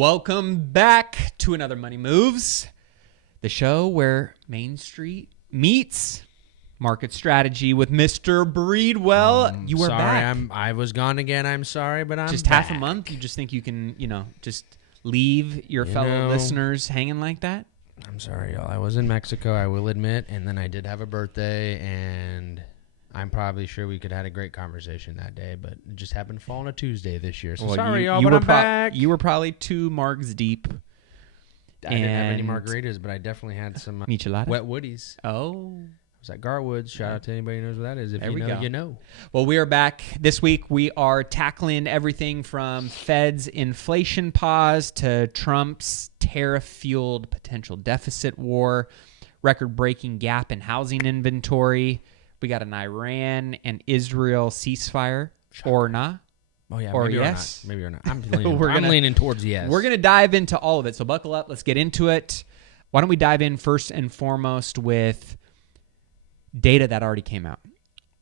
Welcome back to another Money Moves, the show where Main Street meets market strategy with Mr. Breedwell. You were back. I was gone again. I'm sorry, but I'm just back. half a month. You just think you can, just leave your fellow listeners hanging like that? I'm sorry, y'all. I was in Mexico, I will admit, and then I did have a birthday, and I'm probably sure we could have had a great conversation that day, but it just happened to fall on a Tuesday this year. So sorry, y'all, but I'm back. You were probably 2 margs deep. I didn't have any margaritas, but I definitely had some wet woodies. Oh. I was at Garwood's. Shout out to anybody who knows what that is. If you know. Well, we are back. This week, we are tackling everything from Fed's inflation pause to Trump's tariff-fueled potential deficit war, record-breaking gap in housing inventory. We got an Iran and Israel ceasefire, or not. Oh, yeah. Or maybe yes. Maybe or not. I'm leaning towards yes. We're going to dive into all of it. So buckle up. Let's get into it. Why don't we dive in first and foremost with data that already came out.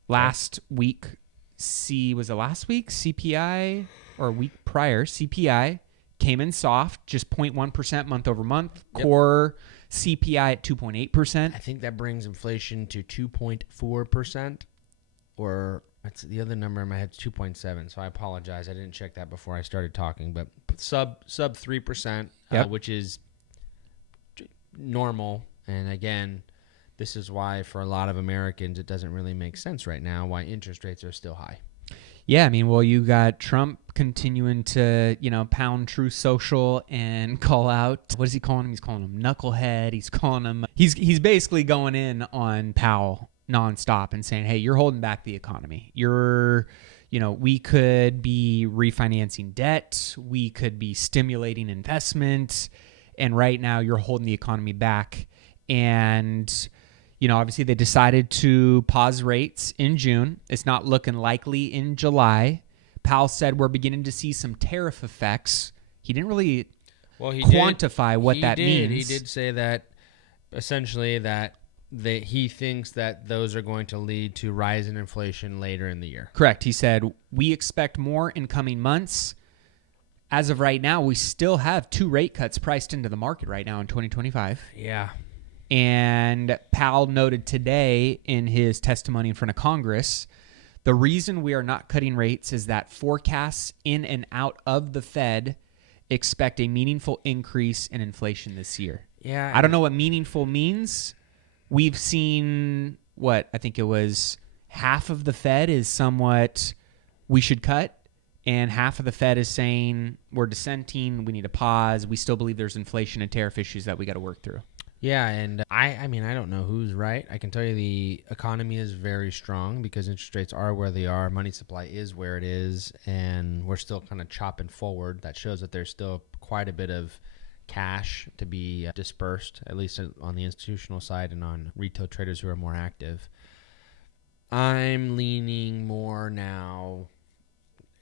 Last week, was it last week? CPI, or a week prior, CPI came in soft, just 0.1% month over month. Yep. Core CPI at 2.8%. I think that brings inflation to 2.4%, or that's the other number in my head is 2.7. So I apologize. I didn't check that before I started talking, but sub 3%, which is normal. And again, this is why for a lot of Americans it doesn't really make sense right now why interest rates are still high. Yeah, I mean, well, you got Trump continuing to, pound True Social and call out, what is he calling him? He's calling him knucklehead. He's basically going in on Powell nonstop and saying, hey, you're holding back the economy. We could be refinancing debt. We could be stimulating investment. And right now you're holding the economy back. And obviously they decided to pause rates in June. It's not looking likely in July. Powell said we're beginning to see some tariff effects. He didn't really quantify what that means. He did say that essentially that he thinks that those are going to lead to rise in inflation later in the year. Correct. He said, we expect more in coming months. As of right now, we still have 2 rate cuts priced into the market right now in 2025. Yeah. And Powell noted today in his testimony in front of Congress, the reason we are not cutting rates is that forecasts in and out of the Fed expect a meaningful increase in inflation this year. Yeah. I don't know what meaningful means. We've seen I think it was half of the Fed is somewhat we should cut, and half of the Fed is saying we're dissenting, we need to pause. We still believe there's inflation and tariff issues that we got to work through. Yeah, and I mean, I don't know who's right. I can tell you the economy is very strong because interest rates are where they are. Money supply is where it is, and we're still kind of chopping forward. That shows that there's still quite a bit of cash to be dispersed, at least on the institutional side and on retail traders who are more active. I'm leaning more now,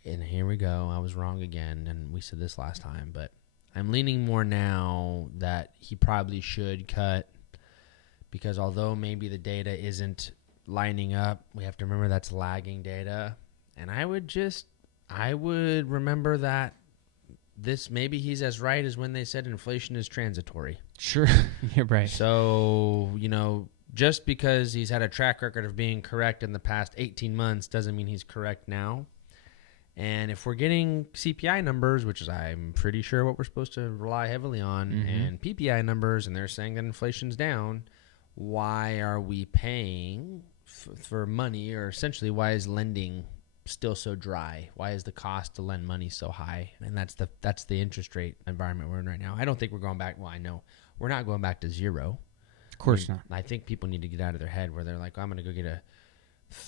and here we go. I was wrong again, and we said this last time, but I'm leaning more now that he probably should cut because although maybe the data isn't lining up, we have to remember that's lagging data. And I would remember that maybe he's as right as when they said inflation is transitory. Sure, you're right. So, just because he's had a track record of being correct in the past 18 months doesn't mean he's correct now. And if we're getting CPI numbers, which is I'm pretty sure what we're supposed to rely heavily on, and PPI numbers, and they're saying that inflation's down, why are we paying for money, or essentially why is lending still so dry? Why is the cost to lend money so high? And that's the interest rate environment we're in right now. I don't think we're going back. Well, I know we're not going back to zero. Of course not. I think people need to get out of their head where they're like, I'm going to go get a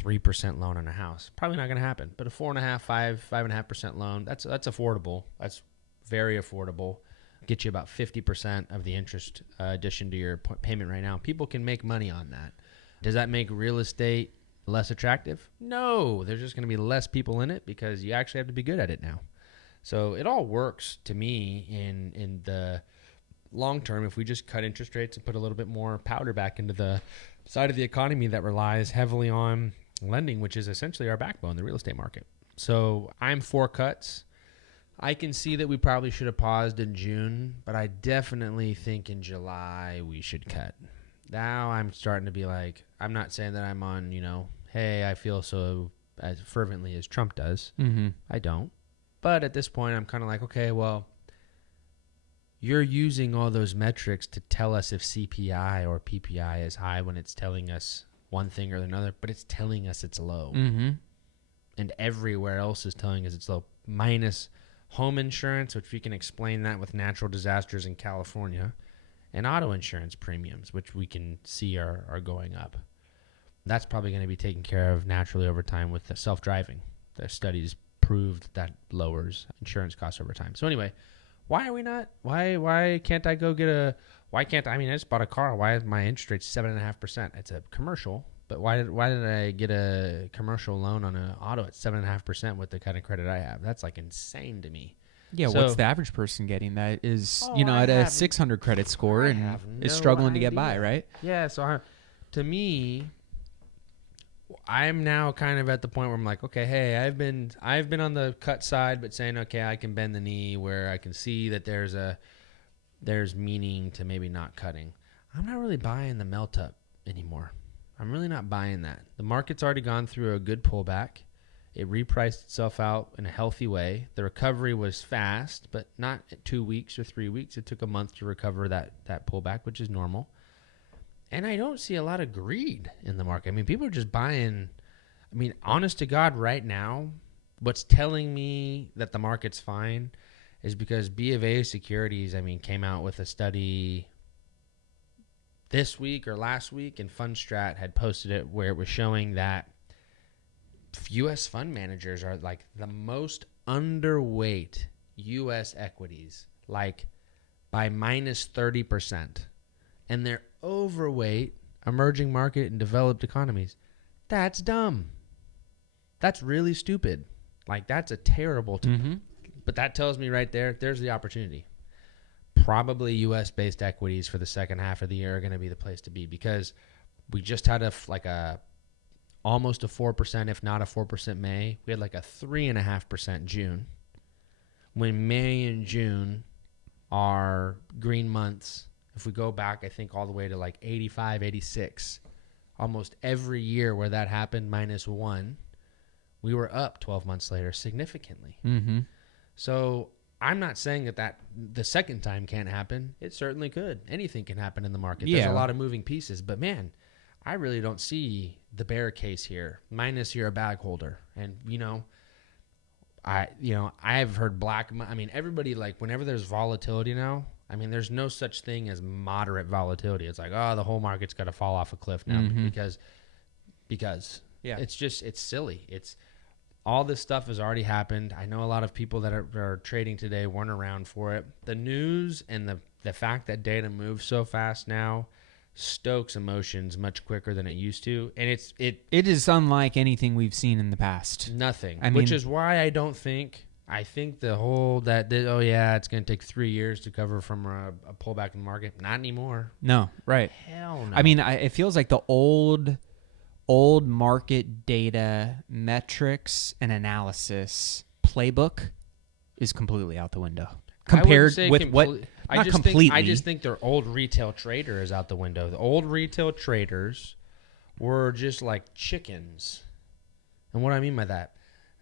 3% loan on a house. Probably not going to happen. But a 4.5%, 5.5% loan, that's affordable. That's very affordable. Get you about 50% of the interest addition to your payment right now. People can make money on that. Does that make real estate less attractive? No. There's just going to be less people in it because you actually have to be good at it now. So it all works to me in the long term if we just cut interest rates and put a little bit more powder back into the side of the economy that relies heavily on lending, which is essentially our backbone, the real estate market. So I'm for cuts. I can see that we probably should have paused in June, but I definitely think in July we should cut. Now I'm starting to be like, I'm not saying that I'm on, hey, I feel so as fervently as Trump does. Mm-hmm. I don't. But at this point, I'm kind of like, okay, well, you're using all those metrics to tell us if CPI or PPI is high when it's telling us one thing or another, but it's telling us it's low. Mm-hmm. And everywhere else is telling us it's low, minus home insurance, which we can explain that with natural disasters in California, and auto insurance premiums, which we can see are going up. That's probably going to be taken care of naturally over time with the self-driving. The studies proved that lowers insurance costs over time. So anyway, why are we not? Why can't I go get a? Why can't I mean I just bought a car? Why is my interest rate 7.5%? It's a commercial, but why did I get a commercial loan on an auto at 7.5% with the kind of credit I have? That's like insane to me. Yeah, So, what's the average person getting that is, I at a have- 600 credit score I and have is no struggling to get by, idea. right? Yeah, so to me, I'm now kind of at the point where I'm like, okay, hey, I've been on the cut side, but saying, okay, I can bend the knee where I can see that there's meaning to maybe not cutting. I'm not really buying the melt up anymore. I'm really not buying that. The market's already gone through a good pullback. It repriced itself out in a healthy way. The recovery was fast, but not 2 weeks or 3 weeks. It took a month to recover that pullback, which is normal. And I don't see a lot of greed in the market. I mean, people are just buying. I mean, honest to God, right now, what's telling me that the market's fine is because B of A Securities, came out with a study this week or last week, and Fundstrat had posted it where it was showing that U.S. fund managers are like the most underweight U.S. equities, like by minus 30%. And they're overweight emerging market and developed economies. That's dumb. That's really stupid. Like, that's a terrible But that tells me right there's the opportunity. Probably U.S.-based equities for the second half of the year are going to be the place to be, because we just had almost a 4%, if not a 4% May. We had like a 3.5% June. When May and June are green months, if we go back, I think all the way to like 85, 86, almost every year where that happened, -1, we were up 12 months later significantly. Mm-hmm. So I'm not saying that the second time can't happen. It certainly could. Anything can happen in the market. There's a lot of moving pieces. But, man, I really don't see the bear case here, minus you're a bag holder. And, I've heard everybody, like, whenever there's volatility now, there's no such thing as moderate volatility. It's like, the whole market's got to fall off a cliff now because it's silly. It's all this stuff has already happened. I know a lot of people that are trading today weren't around for it. The news and the fact that data moves so fast now stokes emotions much quicker than it used to, and it is unlike anything we've seen in the past. Nothing. Which is why I think the whole it's going to take 3 years to cover from a pullback in the market. Not anymore. No, right. Hell no. It feels like the old market data metrics and analysis playbook is completely out the window compared with what. Not completely. I just think their old retail trader is out the window. The old retail traders were just like chickens. And what I mean by that,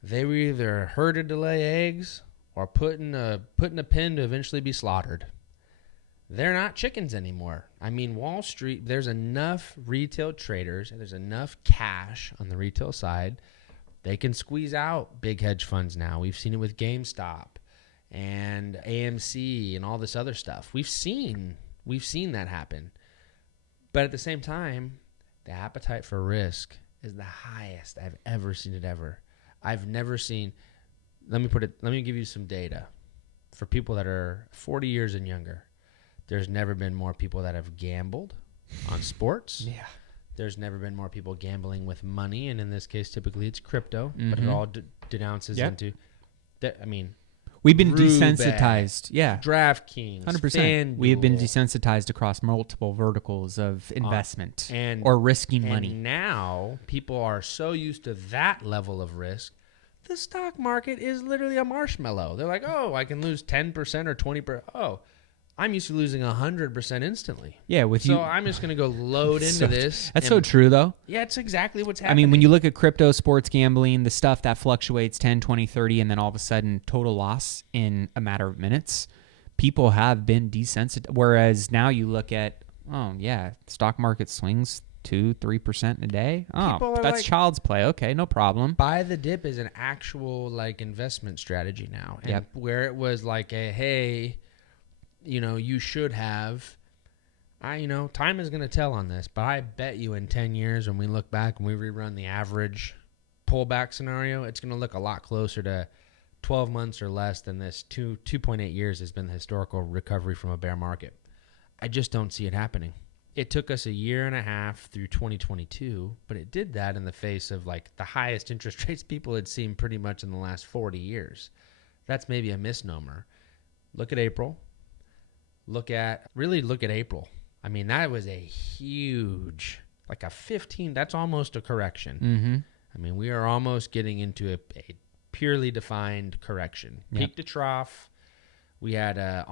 they were either herded to lay eggs or put in a pen to eventually be slaughtered. They're not chickens anymore. Wall Street, there's enough retail traders and there's enough cash on the retail side. They can squeeze out big hedge funds now. We've seen it with GameStop and AMC and all this other stuff. We've seen that happen. But at the same time, the appetite for risk is the highest I've ever seen it ever. I've never seen, let me give you some data. For people that are 40 years and younger, there's never been more people that have gambled on sports. Yeah. There's never been more people gambling with money, and in this case, typically it's crypto, but it all denounces into that. We've been Rubik, desensitized. Yeah. DraftKings, 100%. We have been FanDuel. desensitized across multiple verticals of investment and or risking money. And now people are so used to that level of risk The stock market is literally a marshmallow. They're like, oh, I can lose 10% or 20%. Oh, I'm used to losing 100% instantly. Yeah, so I'm just going to go load into this. That's so true, though. Yeah, it's exactly what's I happening. mean, when you look at crypto, sports gambling, the stuff that fluctuates 10, 20, 30, and then all of a sudden total loss in a matter of minutes, people have been desensitized. Whereas now you look at, oh, yeah, stock market swings 2-3% a day. Oh, that's like, child's play. Okay, no problem. Buy the dip is an actual like investment strategy now. And where it was like a, hey, you should have, time is going to tell on this, but I bet you in 10 years when we look back and we rerun the average pullback scenario, it's going to look a lot closer to 12 months or less than this 2.8 years has been the historical recovery from a bear market. I just don't see it happening. It took us a year and a half through 2022, but it did that in the face of like the highest interest rates people had seen pretty much in the last 40 years. That's maybe a misnomer. Look at April. Look at April. I mean, that was a huge, like a 15, that's almost a correction. Mm-hmm. I mean, we are almost getting into a purely defined correction. Peak to trough. We had I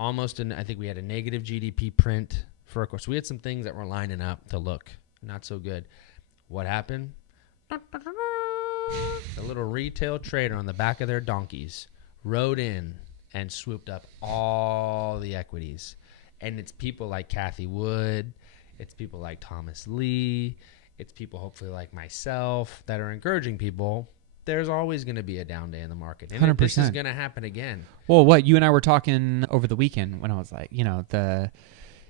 think we had a negative GDP print. Of course, we had some things that were lining up to look not so good. What happened? The little retail trader on the back of their donkeys rode in and swooped up all the equities. And it's people like Cathie Wood. It's people like Thomas Lee. It's people hopefully like myself that are encouraging people. There's always going to be a down day in the market. And 100%. This is going to happen again. Well, what you and I were talking over the weekend when I was like, the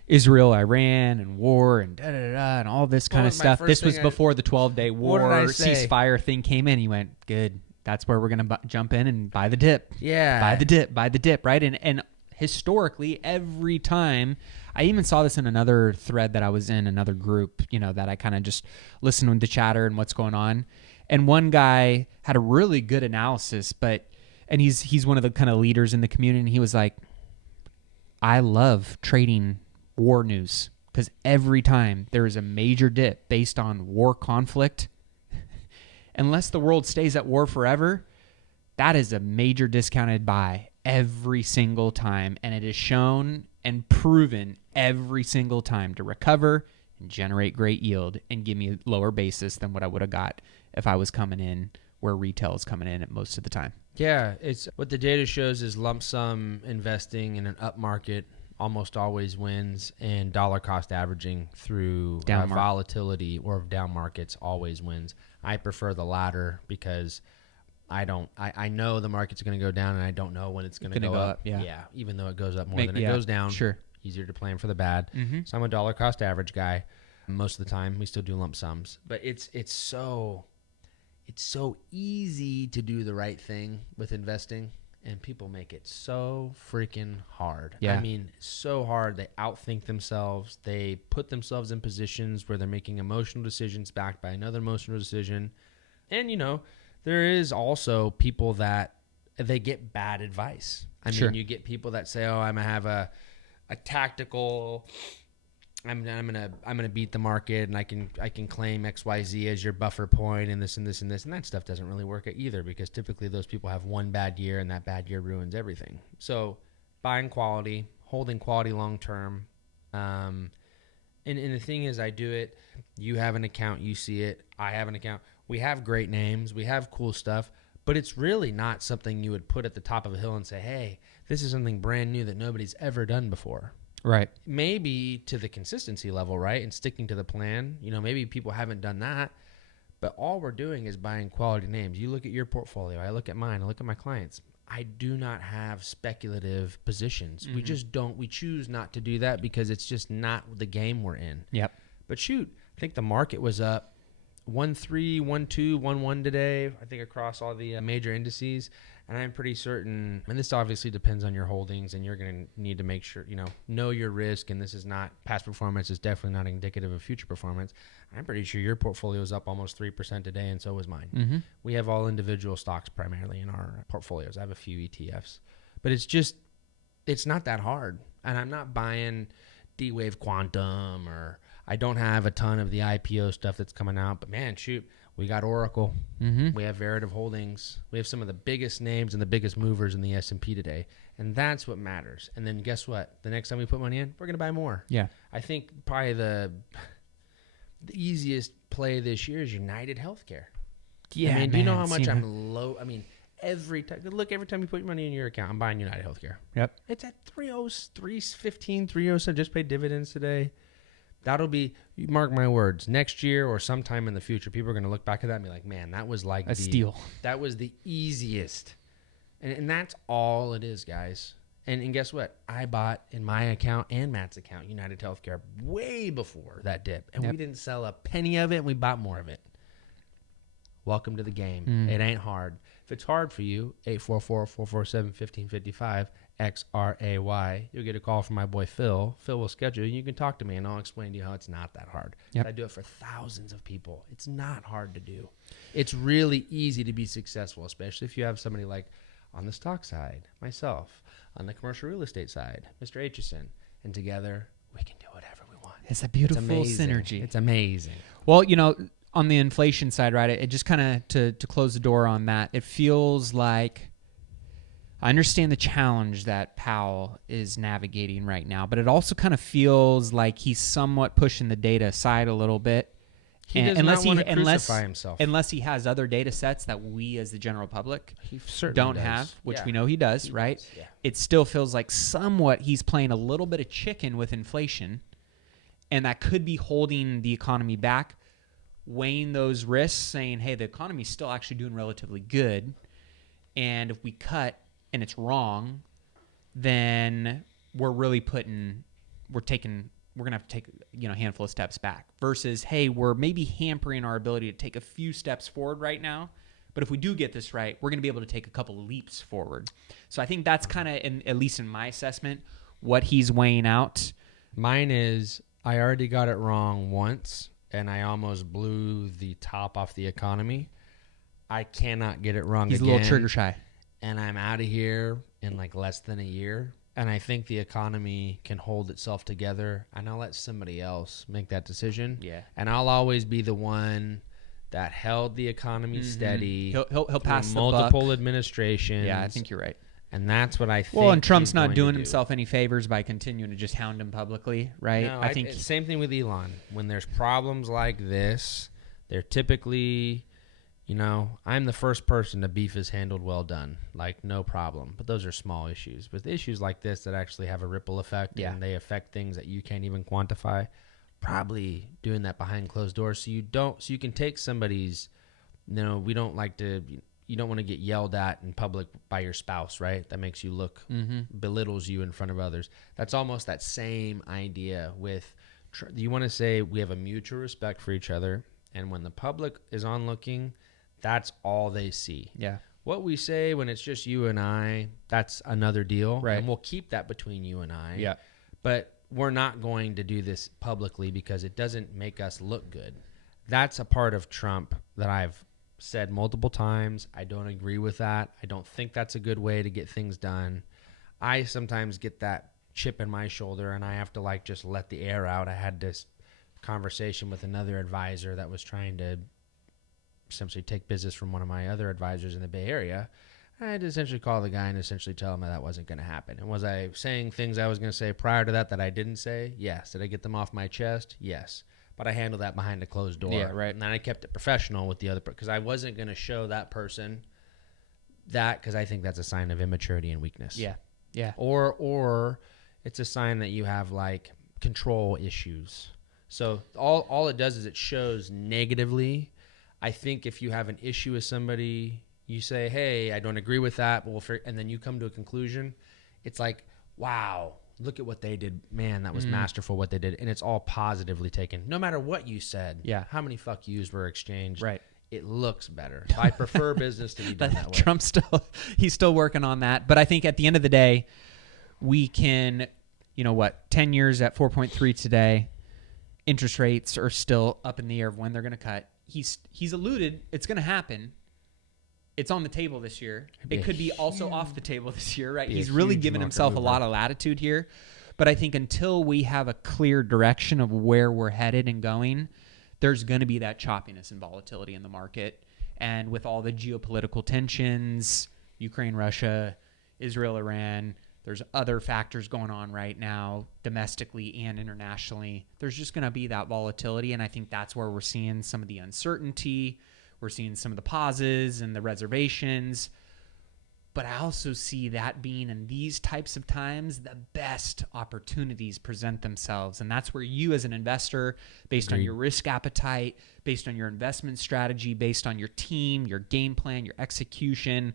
Israel, Iran, and war, and and all this kind of stuff. This was before the 12-day war ceasefire thing came in. He went, good. That's where we're going to jump in and buy the dip. Yeah. Buy the dip, right? And historically, every time, I even saw this in another thread that I was in, another group, that I kind of just listened to chatter and what's going on. And one guy had a really good analysis, and he's one of the kind of leaders in the community, and he was like, I love trading war news because every time there is a major dip based on war conflict, unless the world stays at war forever, that is a major discounted buy every single time. And it is shown and proven every single time to recover and generate great yield and give me a lower basis than what I would have got if I was coming in where retail is coming in at most of the time. Yeah, it's what the data shows is lump sum investing in an up market almost always wins, and dollar cost averaging through volatility or down markets always wins. I prefer the latter because I know the market's going to go down, and I don't know when it's going to go up. Yeah, even though it goes up more than it goes down. Sure. Easier to plan for the bad. Mm-hmm. So I'm a dollar cost average guy most of the time. We still do lump sums, but it's so easy to do the right thing with investing. And people make it so freaking hard. Yeah. I mean, so hard. They outthink themselves. They put themselves in positions where they're making emotional decisions backed by another emotional decision. And, there is also people that they get bad advice. I mean, you get people that say, oh, I'm going to have a tactical, I'm gonna beat the market, and I can claim XYZ as your buffer point, and this and this and this, and that stuff doesn't really work either, because typically those people have one bad year, and that bad year ruins everything. So buying quality, holding quality long term, and the thing is, I do it. You have an account, you see it. I have an account. We have great names, we have cool stuff, but it's really not something you would put at the top of a hill and say, hey, this is something brand new that nobody's ever done before. Right. Maybe to the consistency level, right? And sticking to the plan. Maybe people haven't done that, but all we're doing is buying quality names. You look at your portfolio. I look at mine. I look at my clients. I do not have speculative positions. Mm-hmm. We just don't. We choose not to do that because it's just not the game we're in. Yep. But shoot, I think the market was up 1.3, 1.2, 1.1 today, I think across all the major indices. And I'm pretty certain, and this obviously depends on your holdings, and you're going to need to make sure, know your risk, and this is not, past performance is definitely not indicative of future performance. I'm pretty sure your portfolio is up almost 3% today, and so was mine. Mm-hmm. We have all individual stocks primarily in our portfolios. I have a few ETFs. But it's not that hard. And I'm not buying D-Wave Quantum, or I don't have a ton of the IPO stuff that's coming out. But man, shoot, We got Oracle. Mm-hmm. We have Veritiv Holdings. We have some of the biggest names and the biggest movers in the S&P today. And that's what matters. And then guess what? The next time we put money in, we're going to buy more. Yeah. I think probably the easiest play this year is United Healthcare. Yeah. I mean, do you know how much I'm low? I mean, every time you put your money in your account, I'm buying United Healthcare. Yep. It's at 315, 307. Just paid dividends today. That'll be, you mark my words, next year or sometime in the future, people are going to look back at that and be like, man, that was like a steal. That was the easiest. And that's all it is, guys. And guess what? I bought in my account and Matt's account United Healthcare way before that dip. And we didn't sell a penny of it, and we bought more of it. Welcome to the game. It ain't hard. If it's hard for you, 844-447-1555, XRAY. You'll get a call from my boy Phil. Phil will schedule you. You can talk to me, and I'll explain to you how it's not that hard. Yep. I do it for thousands of people. It's not hard to do. It's really easy to be successful, especially if you have somebody like on the stock side, myself, on the commercial real estate side, Mr. Aitchison, and together we can do whatever we want. It's a beautiful amazing. synergy. It's amazing. Well, you know, on the inflation side, right, it just kind of, to close the door on that, it feels like I understand the challenge that Powell is navigating right now, but it also kind of feels like he's somewhat pushing the data aside a little bit. He does not want to crucify himself. Unless he has other data sets that we as the general public don't have, which we know he does, right? Does, yeah. It still feels like somewhat he's playing a little bit of chicken with inflation, and that could be holding the economy back, weighing those risks, saying, hey, the economy's still actually doing relatively good, and if we cut and it's wrong, then we're going to have to take, you know, a handful of steps back versus, hey, we're maybe hampering our ability to take a few steps forward right now. But if we do get this right, we're going to be able to take a couple of leaps forward. So I think that's kind of, at least in my assessment, what he's weighing out. Mine is, I already got it wrong once, and I almost blew the top off the economy. I cannot get it wrong again. He's a little trigger shy. And I'm out of here in like less than a year. And I think the economy can hold itself together, and I'll let somebody else make that decision. Yeah. And I'll always be the one that held the economy steady. He'll pass the multiple buck. Administrations. Yeah, I think you're right. And that's what I think. Well, and Trump's not doing himself any favors by continuing to just hound him publicly, right? No, I think same thing with Elon. When there's problems like this, they're typically, you know, I'm the first person to beef is handled well done, like no problem. But those are small issues. But issues like this that actually have a ripple effect and they affect things that you can't even quantify, probably doing that behind closed doors so you can take somebody's, you know, we don't like to, you don't want to get yelled at in public by your spouse, right? That makes you look, belittles you in front of others. That's almost that same idea with, you want to say we have a mutual respect for each other. And when the public is onlooking, that's all they see. Yeah. What we say when it's just you and I, that's another deal. Right. And we'll keep that between you and I. Yeah. But we're not going to do this publicly because it doesn't make us look good. That's a part of Trump that I've said multiple times. I don't agree with that. I don't think that's a good way to get things done. I sometimes get that chip in my shoulder and I have to like just let the air out. I had this conversation with another advisor that was trying to essentially take business from one of my other advisors in the Bay Area. I had to essentially call the guy and essentially tell him that wasn't going to happen. And was I saying things I was going to say prior to that I didn't say? Yes. Did I get them off my chest? Yes. But I handled that behind a closed door. Yeah, right. And then I kept it professional with the other because I wasn't going to show that person that because I think that's a sign of immaturity and weakness. Yeah. Yeah. Or it's a sign that you have like control issues. So all it does is it shows negatively. I think if you have an issue with somebody, you say, hey, I don't agree with that, but and then you come to a conclusion, it's like, wow, look at what they did. Man, that was masterful what they did. And it's all positively taken. No matter what you said, how many fuck yous were exchanged, right? It looks better. So I prefer business to be done that way. Trump's he's still working on that. But I think at the end of the day, we can, 10 years at 4.3 today, interest rates are still up in the air of when they're going to cut. He's alluded it's going to happen. It's on the table this year. It could be also off the table this year, right? He's really given himself a lot of latitude here. But I think until we have a clear direction of where we're headed and going, there's going to be that choppiness and volatility in the market. And with all the geopolitical tensions, Ukraine, Russia, Israel, Iran, there's other factors going on right now domestically and internationally. There's just going to be that volatility. And I think that's where we're seeing some of the uncertainty. We're seeing some of the pauses and the reservations. But I also see that being in these types of times, the best opportunities present themselves. And that's where you as an investor, based on your risk appetite, based on your investment strategy, based on your team, your game plan, your execution,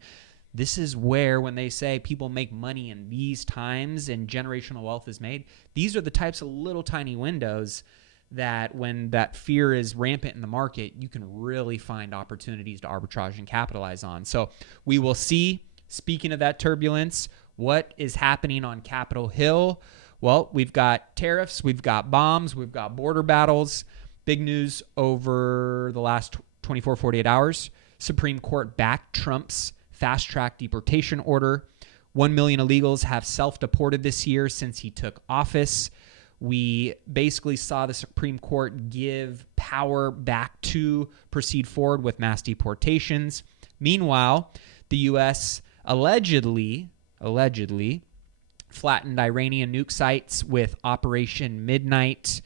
this is where, when they say people make money in these times and generational wealth is made, these are the types of little tiny windows that when that fear is rampant in the market, you can really find opportunities to arbitrage and capitalize on. So we will see. Speaking of that turbulence, what is happening on Capitol Hill? Well, we've got tariffs, we've got bombs, we've got border battles. Big news over the last 24, 48 hours. Supreme Court backed Trump's fast-track deportation order. 1 million illegals have self-deported this year since he took office. We basically saw the Supreme Court give power back to proceed forward with mass deportations. Meanwhile, the U.S. allegedly flattened Iranian nuke sites with Operation Midnight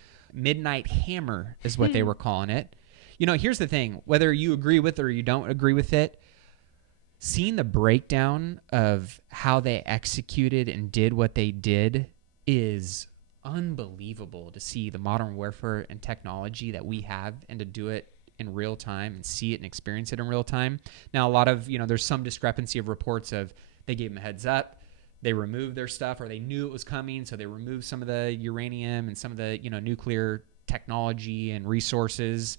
Hammer is what they were calling it. You know, here's the thing, whether you agree with it or you don't agree with it, seeing the breakdown of how they executed and did what they did is unbelievable to see the modern warfare and technology that we have and to do it in real time and see it and experience it in real time. Now, a lot of, there's some discrepancy of reports of they gave them a heads up, they removed their stuff, or they knew it was coming, so they removed some of the uranium and some of the, nuclear technology and resources.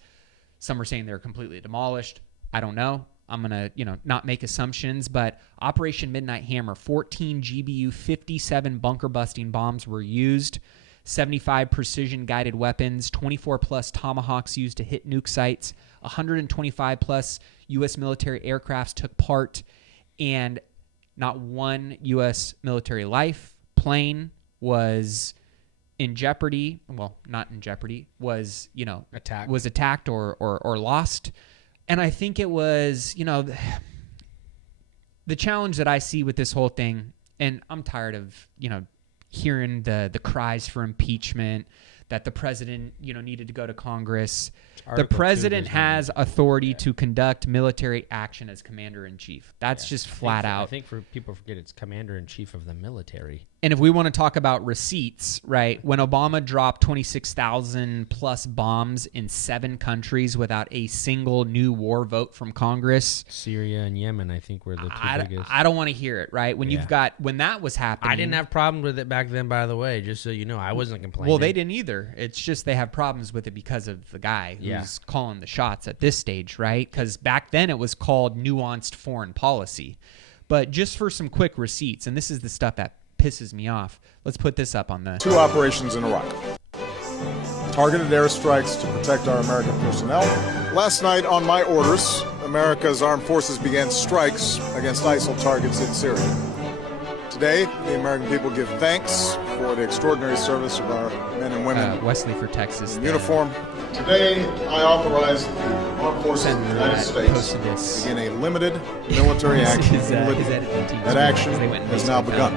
Some are saying they're completely demolished. I don't know. I'm going to, not make assumptions, but Operation Midnight Hammer, 14 GBU 57 bunker-busting bombs were used. 75 precision-guided weapons, 24-plus Tomahawks used to hit nuke sites, 125-plus U.S. military aircrafts took part, and not one U.S. military life, plane was in jeopardy. Well, not in jeopardy, was, attacked. Was attacked or lost. And I think it was, the challenge that I see with this whole thing, and I'm tired of, hearing the cries for impeachment, that the president, needed to go to Congress. The president has authority to conduct military action as commander-in-chief. That's just flat out. I think people forget it's commander-in-chief of the military. And if we want to talk about receipts, right, when Obama dropped 26,000 plus bombs in 7 countries without a single new war vote from Congress. Syria and Yemen, I think, were the two biggest. I don't want to hear it, right? When when that was happening. I didn't have problems with it back then, by the way, just so you know. I wasn't complaining. Well, they didn't either. It's just they have problems with it because of the guy who's calling the shots at this stage, right? Because back then it was called nuanced foreign policy. But just for some quick receipts, and this is the stuff that pisses me off. Let's put this up on the 2 operations in Iraq. Targeted airstrikes to protect our American personnel. Last night, on my orders, America's armed forces began strikes against ISIL targets in Syria. Today, the American people give thanks for the extraordinary service of our men and women. Wesley for Texas. In uniform. Today, I authorize the armed forces of the United States to begin a limited military action in Libya. That action has now begun.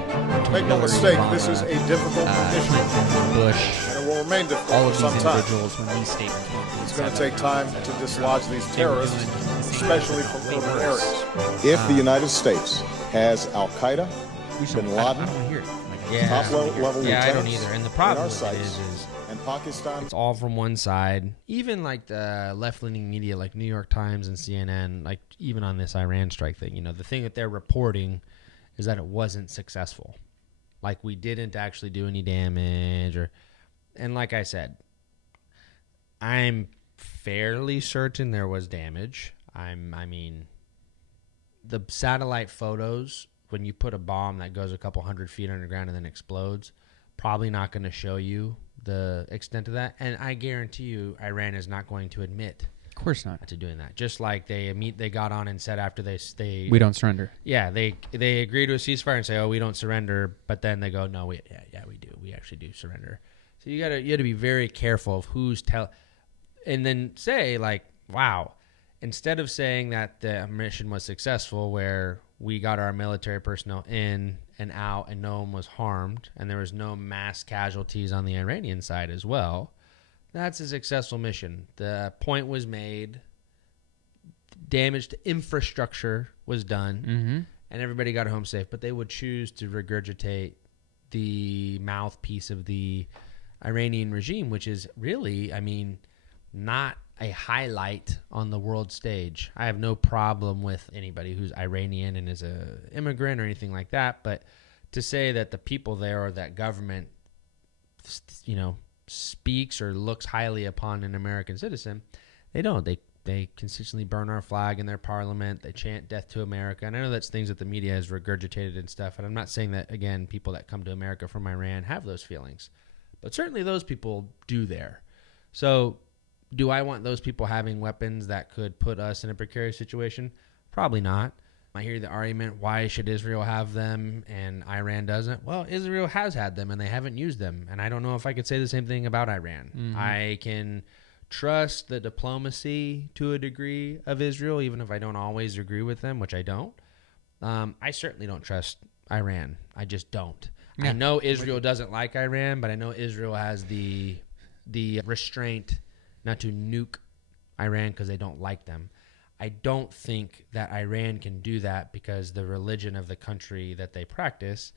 Make no mistake, this is a difficult mission. Bush. And it will remain difficult all of for some these time. individuals when these statements won't be It's going to take time to dislodge these terrorists, especially from urban areas. If the United States has Al-Qaeda, Bin Laden, I don't want to hear it. top level I don't lieutenants either. And the problem in our with it sites, is and Pakistan. it's all from one side. Even like the left-leaning media, like New York Times and CNN, like even on this Iran strike thing, the thing that they're reporting is that it wasn't successful. Like we didn't actually do any damage, and like I said, I'm fairly certain there was damage. I mean, the satellite photos, when you put a bomb that goes a couple 100 feet underground and then explodes, probably not going to show you the extent of that. And I guarantee you Iran is not going to admit Of course not. to doing that. Just like they got on and said after they We don't surrender. Yeah, they agree to a ceasefire and say, "Oh, we don't surrender," but then they go, "No, we do. We actually do surrender." So you got to be very careful of who's and then say like, wow, instead of saying that the mission was successful where we got our military personnel in and out and no one was harmed and there was no mass casualties on the Iranian side as well, that's a successful mission. The point was made, damage to infrastructure was done, and everybody got home safe, but they would choose to regurgitate the mouthpiece of the Iranian regime, which is really, I mean, not a highlight on the world stage. I have no problem with anybody who's Iranian and is a immigrant or anything like that, but to say that the people there or that government, you know, speaks or looks highly upon an American citizen, they don't. They consistently burn our flag in their parliament. They chant death to America. And I know that's things that the media has regurgitated and stuff. And I'm not saying that, again, people that come to America from Iran have those feelings. But certainly those people do there. So do I want those people having weapons that could put us in a precarious situation? Probably not. I hear the argument, why should Israel have them and Iran doesn't? Well, Israel has had them and they haven't used them. And I don't know if I could say the same thing about Iran. I can trust the diplomacy to a degree of Israel, even if I don't always agree with them, which I don't. I certainly don't trust Iran. I just don't. Yeah. I know Israel doesn't like Iran, but I know Israel has the restraint not to nuke Iran because they don't like them. I don't think that Iran can do that because the religion of the country that they practice,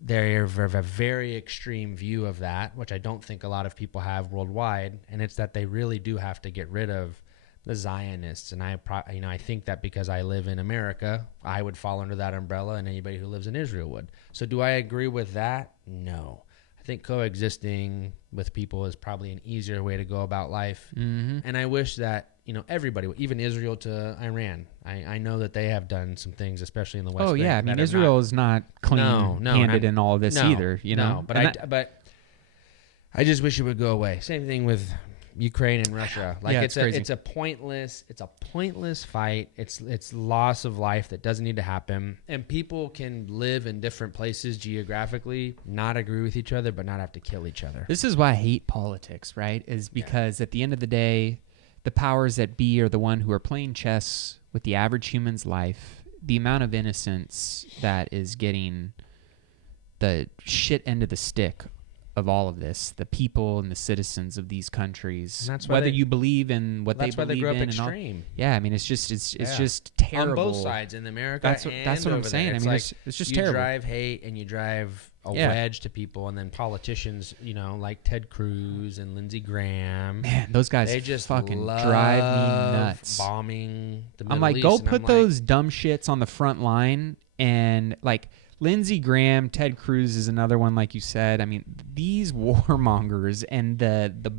they have a very extreme view of that, which I don't think a lot of people have worldwide, and it's that they really do have to get rid of the Zionists. And I think that because I live in America, I would fall under that umbrella, and anybody who lives in Israel would. So do I agree with that? No. I think coexisting with people is probably an easier way to go about life. And I wish that, you know, everybody, even Israel to Iran, I know that they have done some things, especially in the West Bank. Oh, yeah. I mean, Israel is not clean-handed in all this either, you know? But I just wish it would go away. Same thing with Ukraine and Russia. Like, it's a pointless fight. It's loss of life that doesn't need to happen. And people can live in different places geographically, not agree with each other, but not have to kill each other. This is why I hate politics, right? Is because at the end of the day, the powers that be are the one who are playing chess with the average human's life. The amount of innocence that is getting the shit end of the stick of all of this, the people and the citizens of these countries, whether you believe in what they believe in. That's why they grew up extreme. Yeah, I mean, it's just terrible. On both sides, in America that's what I'm saying. There. I mean, like it's just you terrible. You drive hate and you drive a wedge to people, and then politicians, you know, like Ted Cruz and Lindsey Graham. Man, those guys they just fucking drive me nuts. Bombing the Middle I'm like, East, go put those dumb shits on the front line, and like Lindsey Graham, Ted Cruz is another one, like you said. I mean, these warmongers and the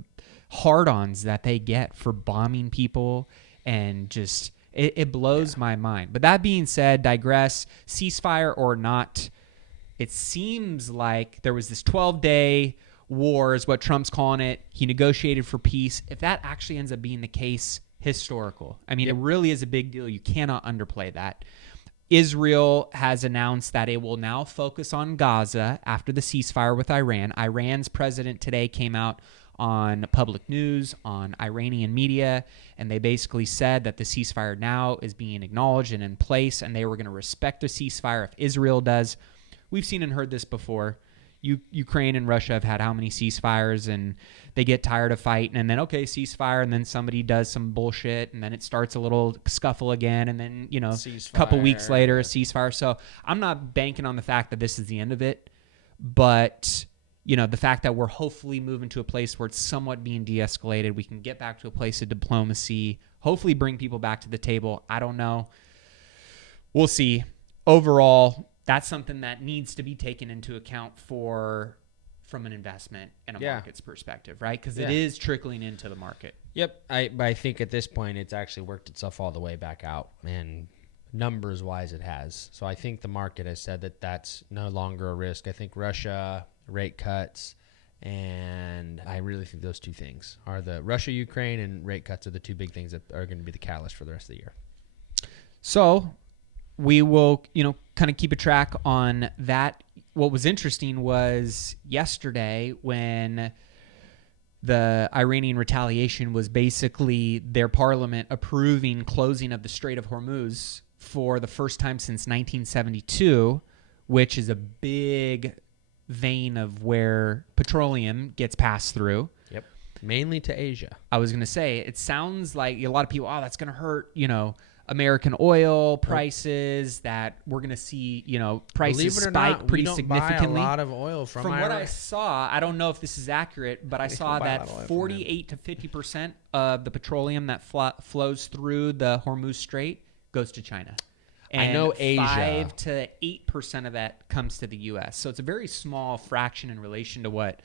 hard-ons that they get for bombing people, and just it blows my mind. But that being said, digress. Ceasefire or not, it seems like there was this 12-day war is what Trump's calling it. He negotiated for peace. If that actually ends up being the case, historical. I mean, it really is a big deal. You cannot underplay that. Israel has announced that it will now focus on Gaza after the ceasefire with Iran. Iran's president today came out on public news, on Iranian media, and they basically said that the ceasefire now is being acknowledged and in place, and they were going to respect the ceasefire if Israel does. We've seen and heard this before. Ukraine and Russia have had how many ceasefires, and they get tired of fighting, and then, okay, ceasefire, and then somebody does some bullshit, and then it starts a little scuffle again, and then, you know, a couple weeks later, a ceasefire. So I'm not banking on the fact that this is the end of it, but, you know, the fact that we're hopefully moving to a place where it's somewhat being de-escalated, we can get back to a place of diplomacy, hopefully bring people back to the table. I don't know. We'll see. Overall, that's something that needs to be taken into account from an investment and a market's perspective, right? Because it is trickling into the market. Yep. I think at this point it's actually worked itself all the way back out, and numbers-wise it has. So I think the market has said that that's no longer a risk. I think Russia, rate cuts, and I really think those two things are the Russia-Ukraine and rate cuts are the two big things that are going to be the catalyst for the rest of the year. So we will, you know, kind of keep a track on that. What was interesting was yesterday when The Iranian retaliation was basically their parliament approving closing of the Strait of Hormuz for the first time since 1972, which is a big vein of where petroleum gets passed through. Yep. Mainly to Asia. I was going to say, it sounds like a lot of people, that's going to hurt, American oil prices, that we're going to see, prices spike pretty significantly. Buy a lot of oil from what I saw, I don't know if this is accurate, but I saw that 48 to 50% of the petroleum that flows through the Hormuz Strait goes to China. And I know Asia. 5 to 8% of that comes to the U.S. So it's a very small fraction in relation to what.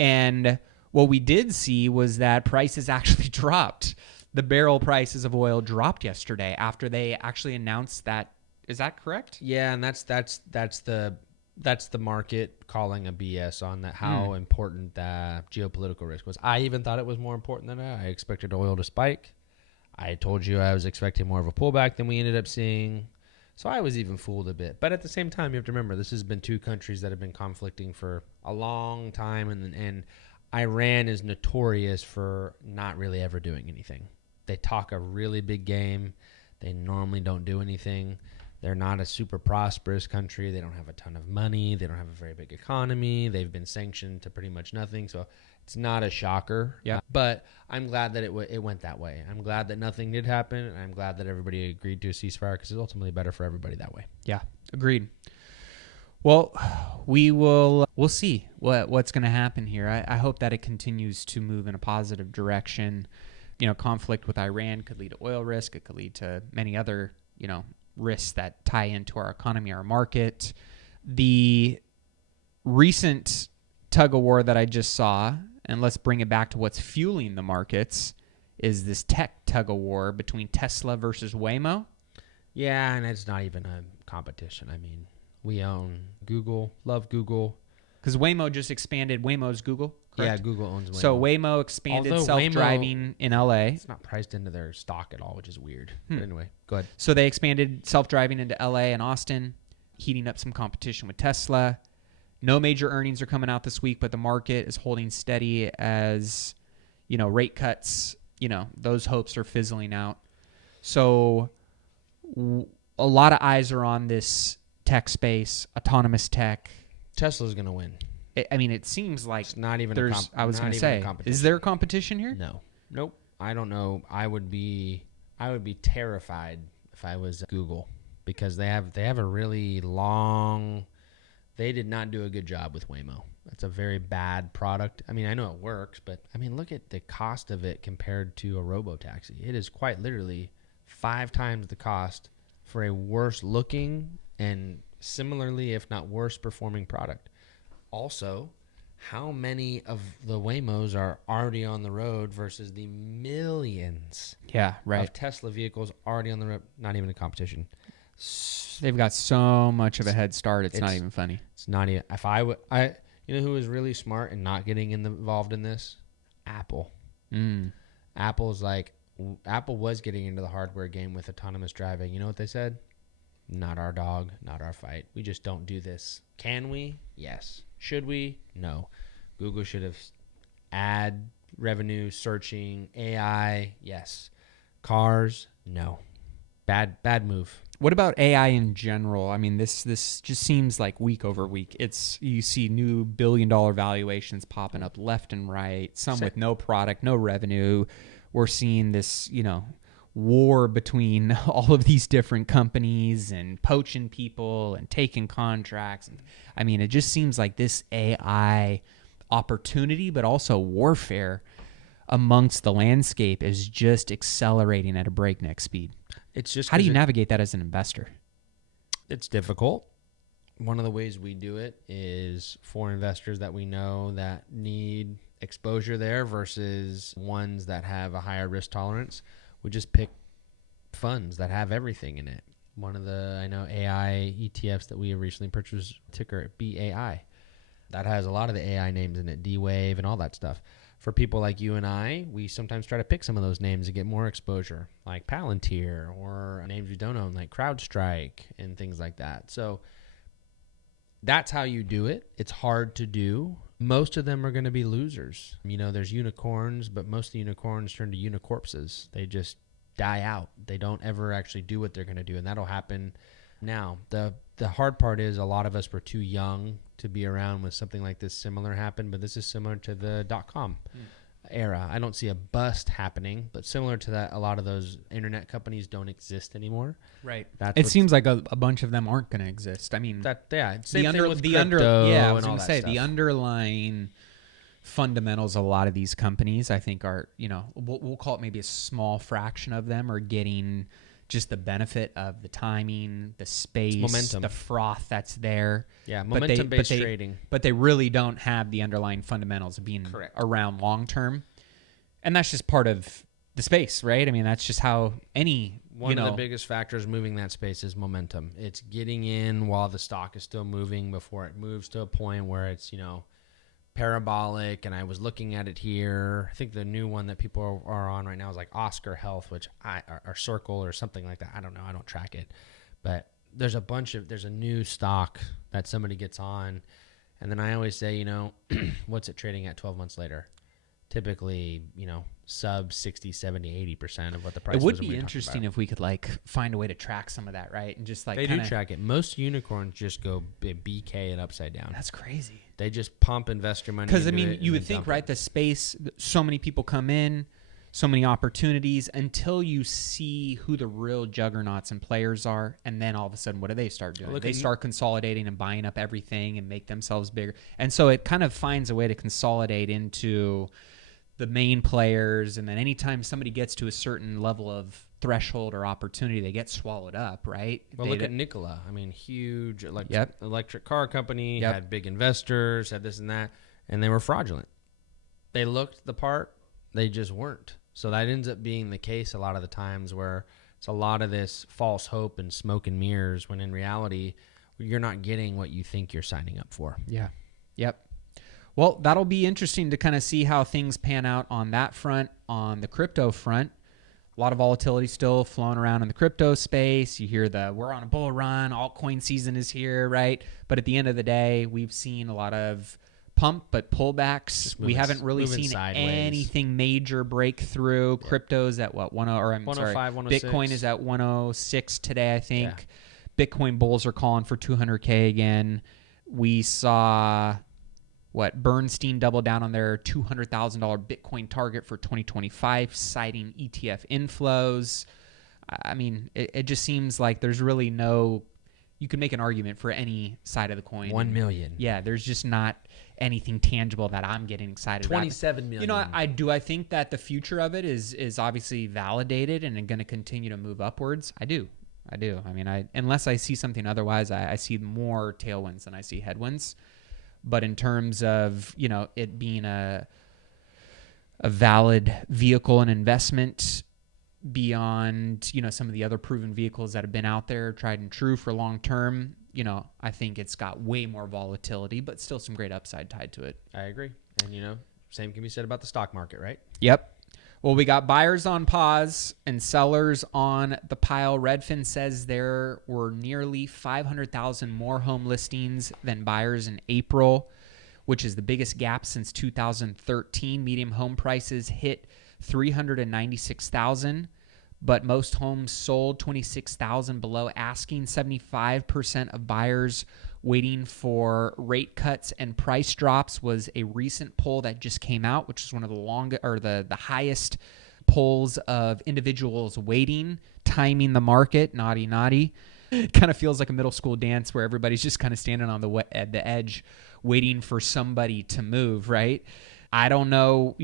And what we did see was that prices actually dropped. The barrel prices of oil dropped yesterday after they actually announced that. Is that correct? Yeah, and that's the market calling a BS on that, how important that geopolitical risk was. I even thought it was more important than that. I expected oil to spike. I told you I was expecting more of a pullback than we ended up seeing. So I was even fooled a bit. But at the same time, you have to remember, this has been two countries that have been conflicting for a long time, and Iran is notorious for not really ever doing anything. They talk a really big game. They normally don't do anything. They're not a super prosperous country. They don't have a ton of money. They don't have a very big economy. They've been sanctioned to pretty much nothing. So it's not a shocker. Yeah. But I'm glad that it went that way. I'm glad that nothing did happen. And I'm glad that everybody agreed to a ceasefire, because it's ultimately better for everybody that way. Yeah, agreed. Well, we'll see what's going to happen here. I hope that it continues to move in a positive direction. Conflict with Iran could lead to oil risk. It could lead to many other, risks that tie into our economy, our market. The recent tug of war that I just saw, and let's bring it back to what's fueling the markets, is this tech tug of war between Tesla versus Waymo. Yeah, and it's not even a competition. I mean, we own Google, love Google. Because Waymo just expanded. Waymo's Google, correct? Yeah, Google owns Waymo. So Waymo expanded self-driving in LA. It's not priced into their stock at all, which is weird. But anyway, go ahead. So they expanded self-driving into LA and Austin, heating up some competition with Tesla. No major earnings are coming out this week, but the market is holding steady as, rate cuts, those hopes are fizzling out. So a lot of eyes are on this tech space, autonomous tech. Tesla's going to win. It seems like it's not even I was going to say, is there a competition here? No. Nope. I don't know. I would be terrified if I was Google, because they have a really long. They did not do a good job with Waymo. That's a very bad product. I mean, I know it works, but look at the cost of it compared to a robo-taxi. It is quite literally 5 times the cost for a worse looking and similarly, if not worse, performing product. Also, how many of the Waymos are already on the road versus the millions of Tesla vehicles already on the road? Not even a competition. They've got so much of a head start. It's not even funny. It's not even. You know who is really smart and not getting involved in this? Apple. Apple was getting into the hardware game with autonomous driving. You know what they said? Not our dog, not our fight. We just don't do this. Can we? Yes. Should we? No. Google should have ad revenue, searching, AI. Yes. Cars? No. Bad move. What about AI in general? This just seems like week over week. You see new billion-dollar valuations popping up left and right, some with no product, no revenue. We're seeing this, war between all of these different companies and poaching people and taking contracts. It just seems like this AI opportunity, but also warfare amongst the landscape is just accelerating at a breakneck speed. It's just how do you navigate that as an investor? It's difficult. One of the ways we do it is for investors that we know that need exposure there versus ones that have a higher risk tolerance. We just pick funds that have everything in it. One of the, AI ETFs that we recently purchased, ticker BAI, that has a lot of the AI names in it, D-Wave and all that stuff. For people like you and I, we sometimes try to pick some of those names to get more exposure, like Palantir, or names we don't own, like CrowdStrike and things like that. So That's how you do it. It's hard to do. Most of them are going to be losers. There's unicorns, but most of the unicorns turn to unicorpses. They just die out. They don't ever actually do what they're going to do, and that'll happen now. The hard part is a lot of us were too young to be around when something like this similar happened, but this is similar to the .com era. I don't see a bust happening, but similar to that, a lot of those internet companies don't exist anymore. Right. It seems like a bunch of them aren't going to exist. I mean, same thing with crypto I was and going to say, the underlying fundamentals of a lot of these companies, I think, are, we'll call it maybe a small fraction of them are getting just the benefit of the timing, the space, momentum, the froth that's there. Yeah, momentum-based trading. But they really don't have the underlying fundamentals of being around long term. And that's just part of the space, right? I mean, that's just how One of the biggest factors moving that space is momentum. It's getting in while the stock is still moving before it moves to a point where it's, parabolic. And I was looking at it here. I think the new one that people are on right now is like Oscar Health, which or Circle or something like that. I don't know. I don't track it. But there's a new stock that somebody gets on. And then I always say, what's it trading at 12 months later? Typically, sub 60, 70, 80% of what the price was. It would be interesting if we could find a way to track some of that, right? And just they do track it. Most unicorns just go BK and upside down. That's crazy. They just pump investor money. Because you would think, right? The space, so many people come in, so many opportunities until you see who the real juggernauts and players are, and then all of a sudden, what do they start doing? They start consolidating and buying up everything and make themselves bigger. And so it kind of finds a way to consolidate into the main players, and then anytime somebody gets to a certain level of threshold or opportunity, they get swallowed up, right? Well, look at Nikola. I mean, huge electric car company, had big investors, had this and that, and they were fraudulent. They looked the part, they just weren't. So that ends up being the case a lot of the times where it's a lot of this false hope and smoke and mirrors when in reality, you're not getting what you think you're signing up for. Yeah. Yep. Well, that'll be interesting to kind of see how things pan out on that front. On the crypto front, a lot of volatility still flowing around in the crypto space. You hear we're on a bull run, altcoin season is here, right? But at the end of the day, we've seen a lot of pump but pullbacks. We haven't really seen anything major break through. Yeah. Crypto's at what? 105, 106. Bitcoin is at 106 today, I think. Yeah. Bitcoin bulls are calling for 200K again. We saw Bernstein double down on their $200,000 Bitcoin target for 2025, citing ETF inflows. I mean, it just seems like there's really you can make an argument for any side of the coin. 1 million. Yeah, there's just not anything tangible that I'm getting excited 27 about. 27 million. I think that the future of it is obviously validated and going to continue to move upwards. I do. I mean, unless I see something otherwise, I see more tailwinds than I see headwinds. But in terms of, it being a valid vehicle and investment beyond, some of the other proven vehicles that have been out there, tried and true for long term, I think it's got way more volatility, but still some great upside tied to it. I agree. And, same can be said about the stock market, right? Yep. Well, we got buyers on pause and sellers on the pile. Redfin says there were nearly 500,000 more home listings than buyers in April, which is the biggest gap since 2013. Median home prices hit $396,000, but most homes sold $26,000 below asking. 75% of buyers waiting for rate cuts and price drops was a recent poll that just came out, which is one of the the highest polls of individuals waiting, timing the market. Naughty. It kind of feels like a middle school dance where everybody's just kind of standing on the edge waiting for somebody to move, right? I don't know,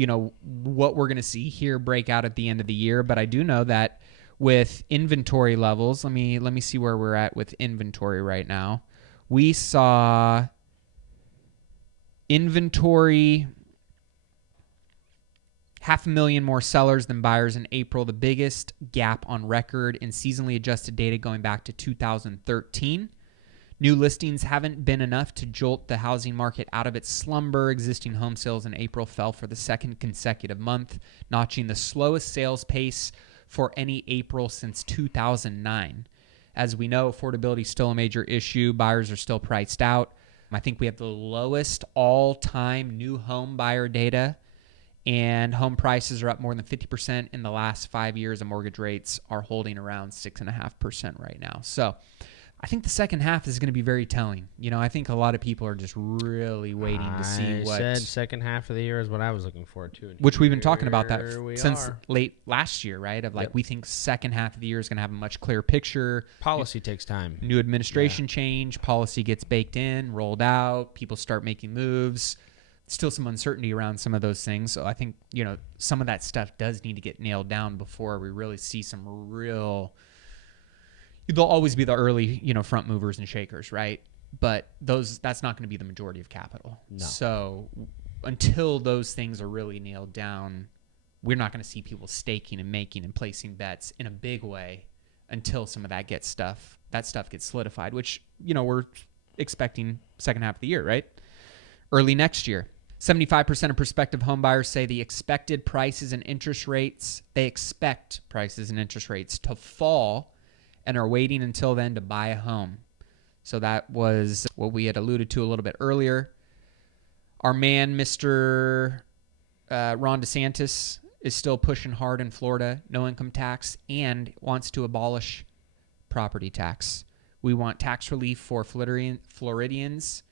what we're going to see here break out at the end of the year, but I do know that with inventory levels, let me see where we're at with inventory right now. We saw inventory 500,000 more sellers than buyers in April, the biggest gap on record in seasonally adjusted data going back to 2013. New listings haven't been enough to jolt the housing market out of its slumber. Existing home sales in April fell for the second consecutive month, notching the slowest sales pace for any April since 2009. As we know, affordability is still a major issue. Buyers are still priced out. I think we have the lowest all-time new home buyer data, and home prices are up more than 50% in the last 5 years, and mortgage rates are holding around 6.5% right now. So I think the second half is going to be very telling. I think a lot of people are just really waiting to see what. I said second half of the year is what I was looking forward to. Which we've been talking about that since are. late last year, right? Of like, we think second half of the year is going to have a much clearer picture. Policy takes time. New administration change, policy gets baked in, rolled out, people start making moves. Still some uncertainty around some of those things. So I think, some of that stuff does need to get nailed down before we really see some real. There'll always be the early, front movers and shakers, right? But that's not going to be the majority of capital. No. So until those things are really nailed down, we're not going to see people staking and making and placing bets in a big way until some of that stuff gets solidified, which, we're expecting second half of the year, right? Early next year. 75% of prospective home buyers say they expect prices and interest rates to fall and are waiting until then to buy a home. So that was what we had alluded to a little bit earlier. Our man, Mr. Ron DeSantis, is still pushing hard in Florida, no income tax, and wants to abolish property tax. We want tax relief for Floridians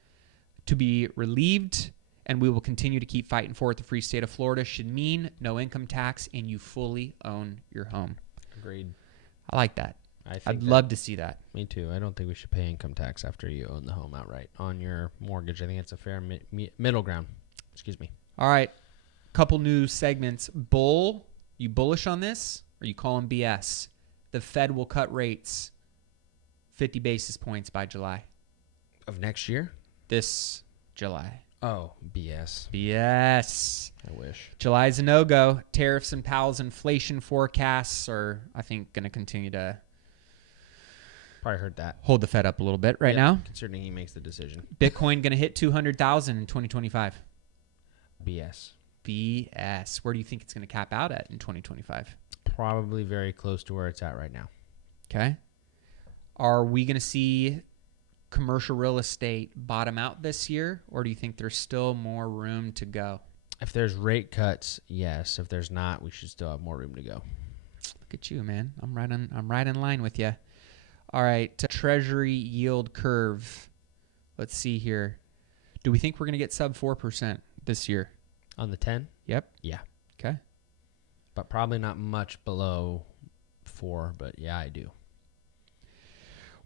to be relieved, and we will continue to keep fighting for it. The free state of Florida should mean no income tax and you fully own your home. Agreed. I like that. I'd love to see that. Me too. I don't think we should pay income tax after you own the home outright on your mortgage. I think it's a fair middle ground. Excuse me. All right. Couple new segments. Bull, you bullish on this or you calling BS? The Fed will cut rates 50 basis points by July. Of next year? This July. Oh, BS. BS. I wish. July's a no-go. Tariffs and Powell's inflation forecasts are, I think, going to continue to probably heard that. Hold the Fed up a little bit right now. Considering he makes the decision. Bitcoin going to hit 200,000 in 2025. BS. BS. Where do you think it's going to cap out at in 2025? Probably very close to where it's at right now. Okay. Are we going to see commercial real estate bottom out this year, or do you think there's still more room to go? If there's rate cuts, yes. If there's not, we should still have more room to go. Look at you, man. I'm right in line with you. All right, Treasury yield curve. Let's see here. Do we think we're going to get sub 4% this year? On the 10? Yep. Yeah. Okay. But probably not much below 4, but yeah, I do.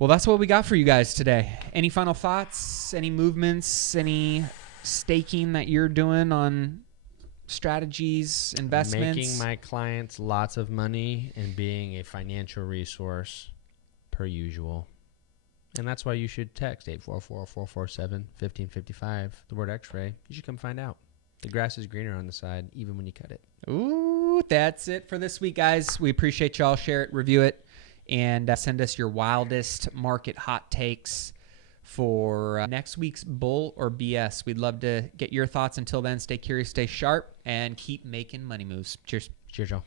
Well, that's what we got for you guys today. Any final thoughts? Any movements? Any staking that you're doing on strategies, investments? Making my clients lots of money and being a financial resource per usual. And that's why you should text 844-447-1555, the word X-ray. You should come find out. The grass is greener on the side, even when you cut it. Ooh, that's it for this week, guys. We appreciate y'all. Share it, review it, and send us your wildest market hot takes for next week's bull or BS. We'd love to get your thoughts. Until then, stay curious, stay sharp, and keep making money moves. Cheers. Cheers, y'all.